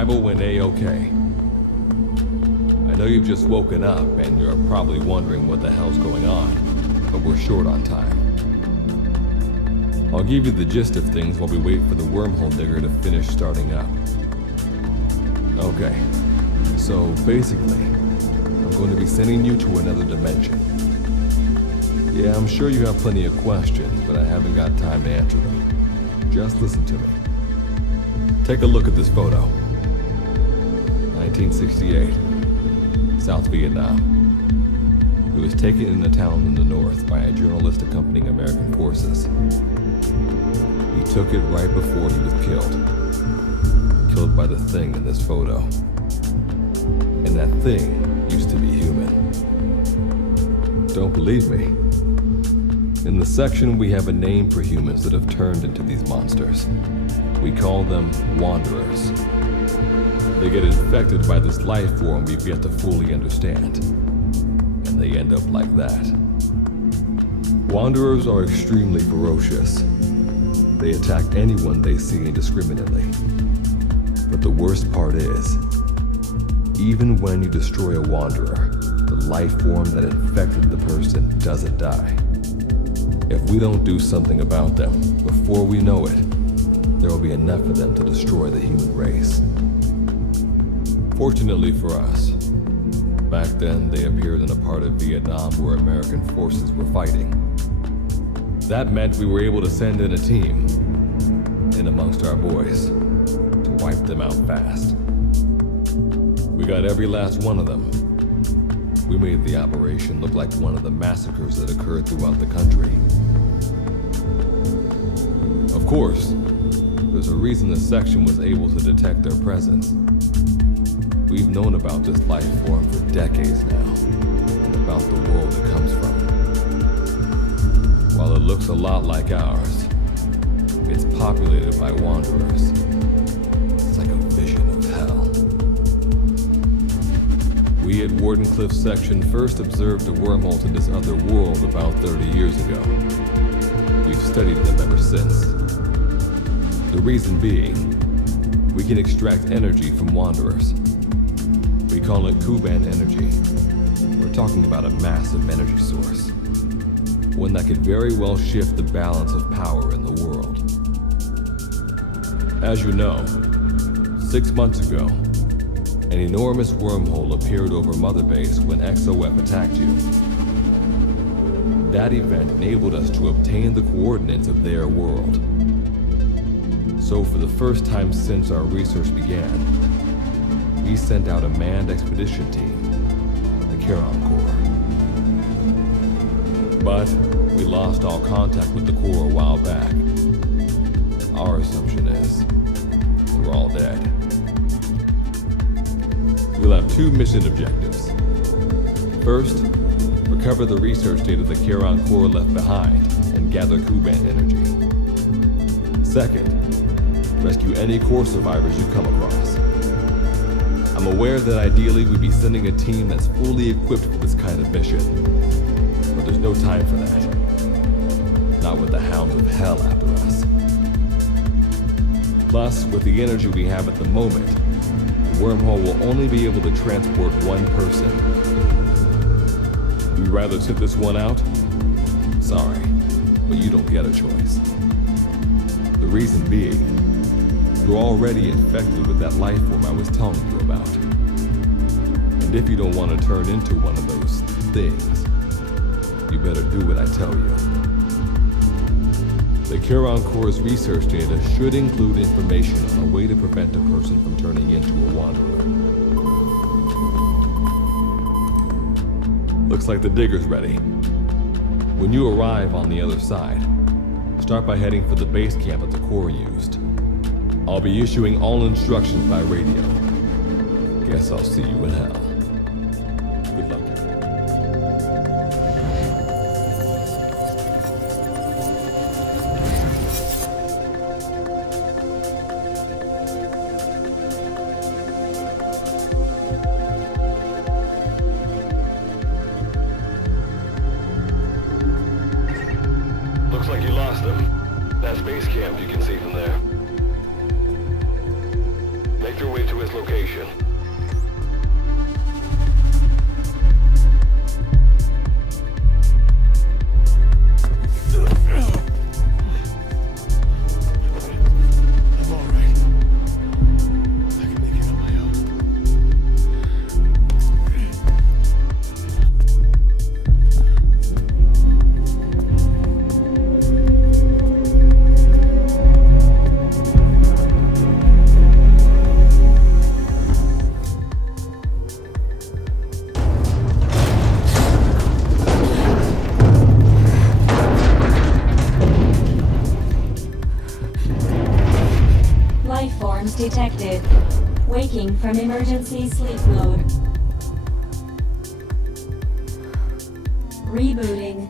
arrival went A-OK. I know you've just woken up and you're probably wondering what the hell's going on, but we're short on time. I'll give you the gist of things while we wait for the wormhole digger to finish starting up. Okay, so basically, I'm going to be sending you to another dimension. Yeah, I'm sure you have plenty of questions, but I haven't got time to answer them. Just listen to me. Take a look at this photo. 1968, South Vietnam. It was taken in a town in the north by a journalist accompanying American forces. He took it right before he was killed. Killed by the thing in this photo. And that thing used to be human. Don't believe me? In the section, we have a name for humans that have turned into these monsters. We call them wanderers. They get infected by this life form we've yet to fully understand. And they end up like that. Wanderers are extremely ferocious. They attack anyone they see indiscriminately. But the worst part is, even when you destroy a wanderer, the life form that infected the person doesn't die. If we don't do something about them, before we know it, there will be enough of them to destroy the human race. Fortunately for us, back then they appeared in a part of Vietnam where American forces were fighting. That meant we were able to send in a team, in amongst our boys, to wipe them out fast. We got every last one of them. We made the operation look like one of the massacres that occurred throughout the country. Of course, there's a reason the section was able to detect their presence. We've known about this life form for decades now, and about the world it comes from. While it looks a lot like ours, it's populated by wanderers. It's like a vision of hell. We at Warden Cliff Section first observed a wormhole to this other world about 30 years ago. We've studied them ever since. The reason being, we can extract energy from wanderers. We call it Kuban energy. We're talking about a massive energy source. One that could very well shift the balance of power in the world. As you know, 6 months ago, an enormous wormhole appeared over Mother Base when XOF attacked you. That event enabled us to obtain the coordinates of their world. So for the first time since our research began, we sent out a manned expedition team, the Charon Corps. But we lost all contact with the Corps a while back. Our assumption is they're all dead. We'll have 2 mission objectives. First, recover the research data the Charon Corps left behind and gather Kuban energy. Second, rescue any Corps survivors you come across. I'm aware that ideally we'd be sending a team that's fully equipped for this kind of mission, but there's no time for that. Not with the hounds of hell after us. Plus, with the energy we have at the moment, the wormhole will only be able to transport one person. You'd rather sit this one out? Sorry, but you don't get a choice. The reason being, you're already infected with that life form I was telling you about. And if you don't want to turn into one of those things, you better do what I tell you. The Charon Corps' research data should include information on a way to prevent a person from turning into a wanderer. Looks like the digger's ready. When you arrive on the other side, start by heading for the base camp that the Corps used. I'll be issuing all instructions by radio. Guess I'll see you in hell. Good luck. Looks like you lost them. That's base camp, you can see from there. Make your way to his this location. I'm all right. I can make it on my own. Life forms detected. Waking from emergency sleep mode. Rebooting.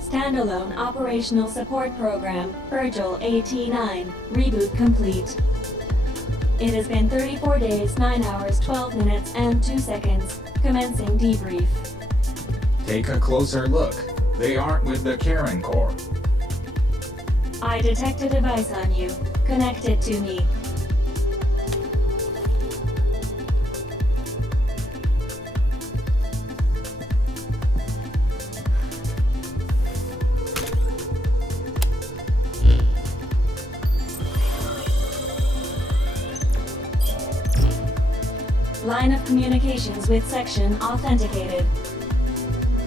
Standalone Operational Support Program, Virgil AT9, reboot complete. It has been 34 days, 9 hours, 12 minutes, and 2 seconds. Commencing debrief. Take a closer look. They aren't with the Karen Corps. I detect a device on you. Connect it to me. Line of communications with section authenticated.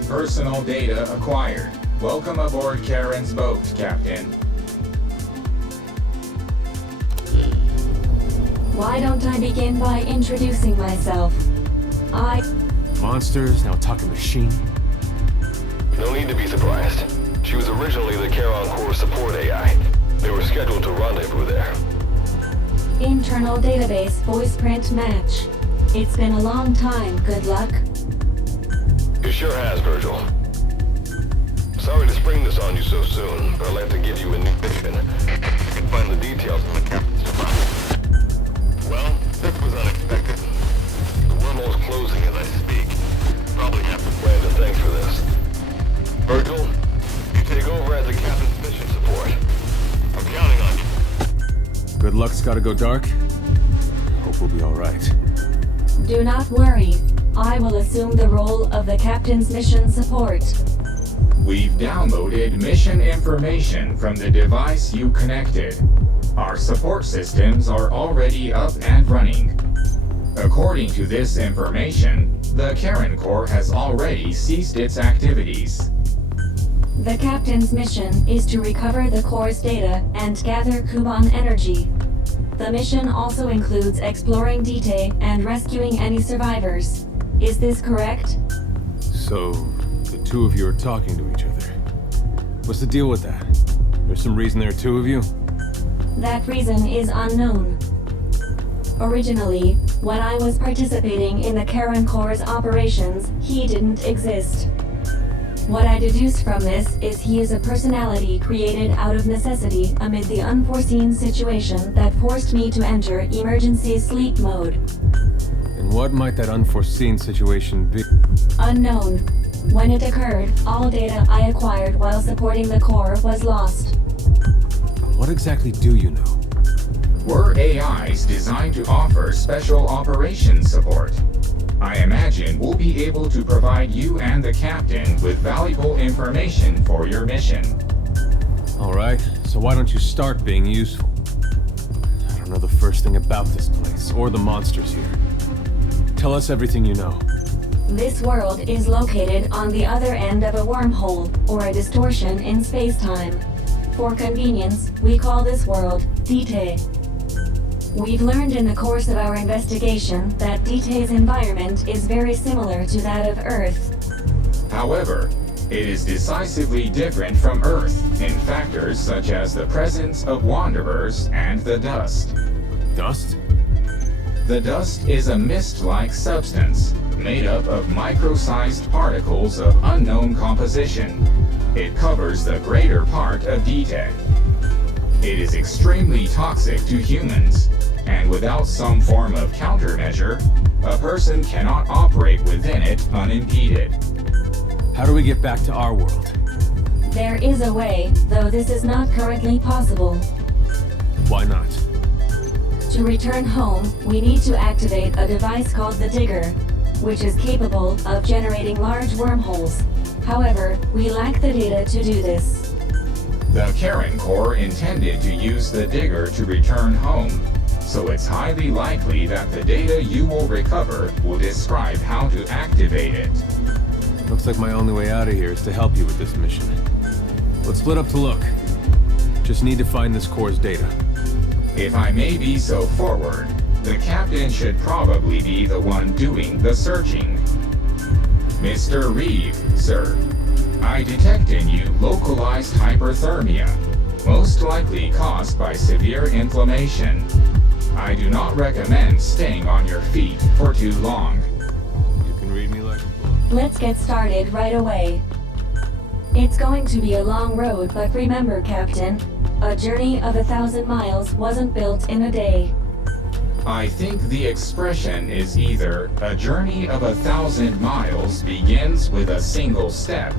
Personal data acquired. Welcome aboard Karen's boat, Captain. Why don't I begin by introducing myself? Monsters, now talking machine. No need to be surprised. She was originally the Charon Corps support AI. They were scheduled to rendezvous there. Internal database voice print match. It's been a long time, good luck. It sure has, Virgil. Sorry to spring this on you so soon, but I'd like to give you a new mission. You can find the details in the captain's department. Well, this was unexpected. The wormhole's closing as I speak. Probably have to plan to thanks for this. Virgil, you take over as the captain's mission support. I'm counting on you. Good luck's gotta go dark. Hope we'll be alright. Do not worry. I will assume the role of the captain's mission support. We've downloaded mission information from the device you connected. Our support systems are already up and running. According to this information, the Karen Corps has already ceased its activities. The captain's mission is to recover the Corps' data and gather Kuban energy. The mission also includes exploring Dite and rescuing any survivors. Is this correct? So, the two of you are talking to each other. What's the deal with that? There's some reason there are two of you? That reason is unknown. Originally, when I was participating in the Karen Corps' operations, he didn't exist. What I deduce from this is he is a personality created out of necessity amid the unforeseen situation that forced me to enter emergency sleep mode. And what might that unforeseen situation be? Unknown. When it occurred, all data I acquired while supporting the Corps was lost. What exactly do you know? We're AIs designed to offer special operations support. I imagine we'll be able to provide you and the captain with valuable information for your mission. Alright, so why don't you start being useful? I don't know the first thing about this place, or the monsters here. Tell us everything you know. This world is located on the other end of a wormhole, or a distortion in space-time. For convenience, we call this world Dite. We've learned in the course of our investigation that Dite's environment is very similar to that of Earth. However, it is decisively different from Earth in factors such as the presence of wanderers and the dust. Dust? The dust is a mist-like substance made up of micro-sized particles of unknown composition. It covers the greater part of D-Tech. It is extremely toxic to humans, and without some form of countermeasure, a person cannot operate within it unimpeded. How do we get back to our world? There is a way, though this is not currently possible. Why not? To return home, we need to activate a device called the Digger, which is capable of generating large wormholes. However, we lack the data to do this. The Karen Corps intended to use the Digger to return home, so it's highly likely that the data you will recover will describe how to activate it. Looks like my only way out of here is to help you with this mission. Let's split up to look. Just need to find this Corps' data. If I may be so forward, the captain should probably be the one doing the searching. Mr. Reeve, sir, I detect in you localized hyperthermia, most likely caused by severe inflammation. I do not recommend staying on your feet for too long. You can read me like a book. Let's get started right away. It's going to be a long road, but remember, Captain, a journey of 1,000 miles wasn't built in a day. I think the expression is either a journey of 1,000 miles begins with a single step,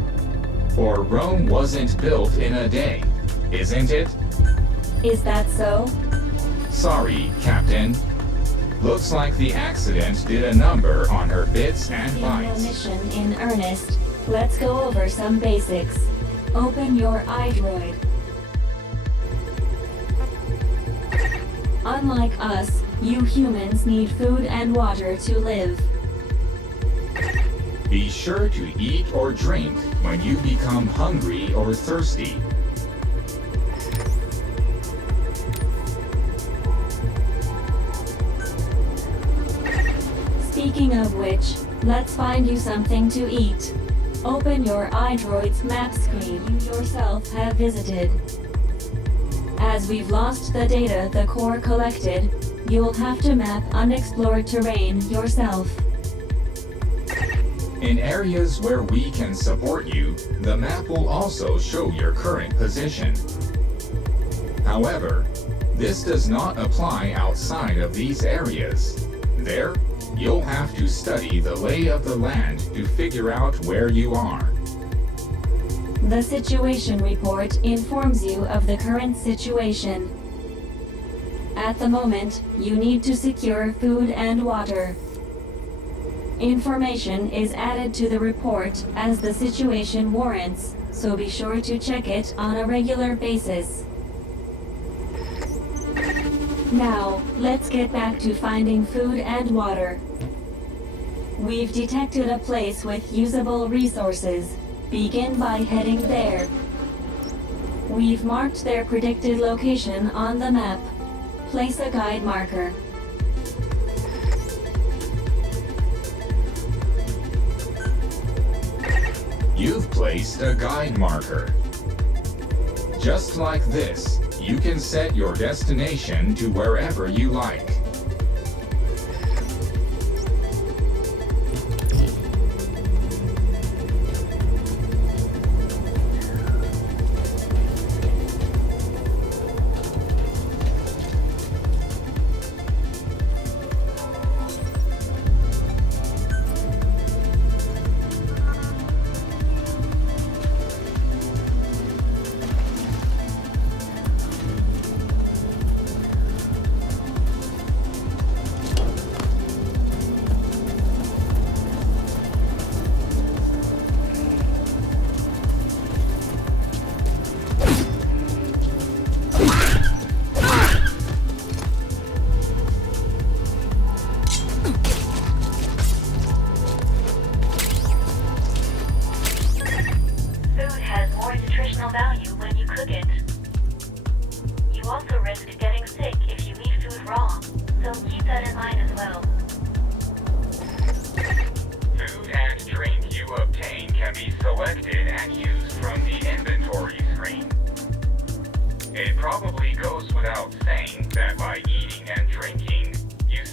or Rome wasn't built in a day, isn't it? Is that so? Sorry, Captain. Looks like the accident did a number on her bits and In the bytes. mission in earnest, let's go over some basics. Open your iDroid. Unlike us, you humans need food and water to live. Be sure to eat or drink when you become hungry or thirsty. Speaking of which, let's find you something to eat. Open your iDroid's map screen you yourself have visited. As we've lost the data the Corps collected, you'll have to map unexplored terrain yourself. In areas where we can support you, the map will also show your current position. However, this does not apply outside of these areas. There, you'll have to study the lay of the land to figure out where you are. The situation report informs you of the current situation. At the moment, you need to secure food and water. Information is added to the report as the situation warrants, so be sure to check it on a regular basis. Now, let's get back to finding food and water. We've detected a place with usable resources. Begin by heading there. We've marked their predicted location on the map. Place a guide marker. You've placed a guide marker. Just like this, you can set your destination to wherever you like.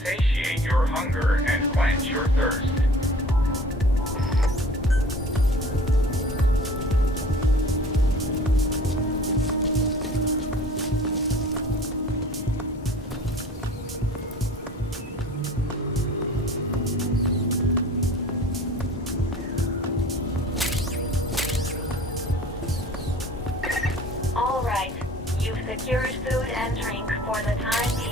satiate your hunger and quench your thirst. All right. You've secured food and drink for the time